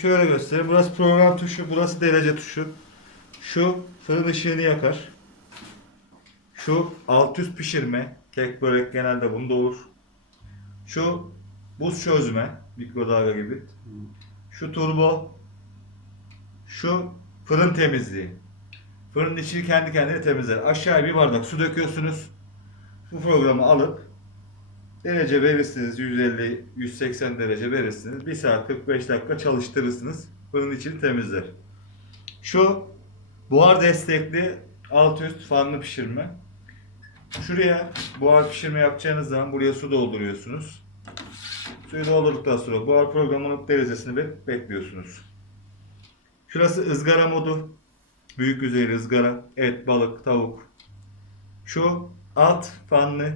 şöyle göstereyim. Burası program tuşu, burası derece tuşu. Şu fırın ışığını yakar. Şu alt üst pişirme. Kek börek genelde bunda olur. Şu buz çözme. Mikrodalga gibi. Şu turbo. Şu fırın temizliği. Fırının içini kendi kendine temizler. Aşağıya bir bardak su döküyorsunuz. Bu programı alıp derece verirsiniz. 150 180 derece verirsiniz. 1 saat 45 dakika çalıştırırsınız. Fırının içini temizler. Şu buhar destekli alt üst fanlı pişirme. Şuraya buhar pişirme yapacağınız zaman buraya su dolduruyorsunuz. Suyu doldurduktan sonra buhar programının derecesini bekliyorsunuz. Şurası ızgara modu. Büyük yüzeyli ızgara. Et, balık, tavuk. Şu alt fanlı.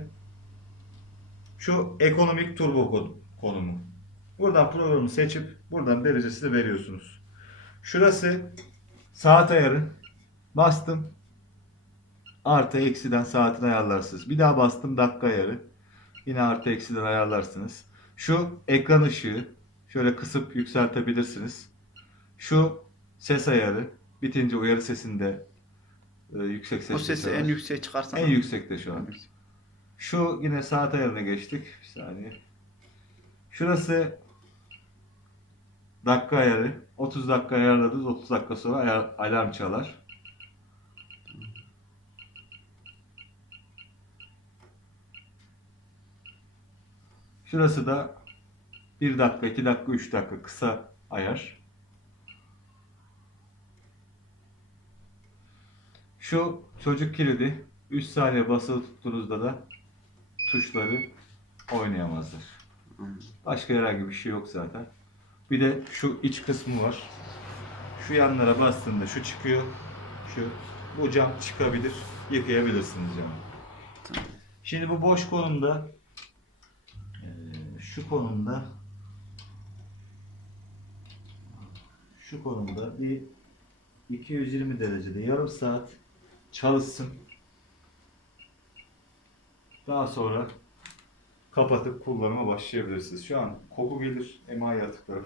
Şu ekonomik turbo kon- konumu. Buradan programı seçip buradan derecesini veriyorsunuz. Şurası saat ayarı. Bastım. Artı eksiden saatini ayarlarsınız. Bir daha bastım dakika ayarı. Yine artı eksiden ayarlarsınız. Şu ekran ışığı. Şöyle kısıp yükseltebilirsiniz. Şu ses ayarı. Bitince uyarı sesinde e, yüksek sesle O sesi en yükseğe çıkarsan. En yüksekte şu an. Şu yine saat ayarına geçtik. Bir saniye. Şurası dakika ayarı. 30 dakika ayarladınız. 30 dakika sonra ayar- alarm çalar. Şurası da 1 dakika, 2 dakika, 3 dakika kısa ayar. Şu çocuk kilidi 3 saniye basılı tuttuğunuzda da tuşları oynayamazlar. Başka herhangi bir şey yok zaten. Bir de şu iç kısmı var. Şu yanlara bastığında şu çıkıyor. Şu bu cam çıkabilir. Yıkayabilirsiniz camı. Şimdi bu boş konumda eee, şu konumda şu konumda bir 220 derecede yarım saat çalışsın. Daha sonra kapatıp kullanıma başlayabilirsiniz. Şu an koku gelir, emayi atıkları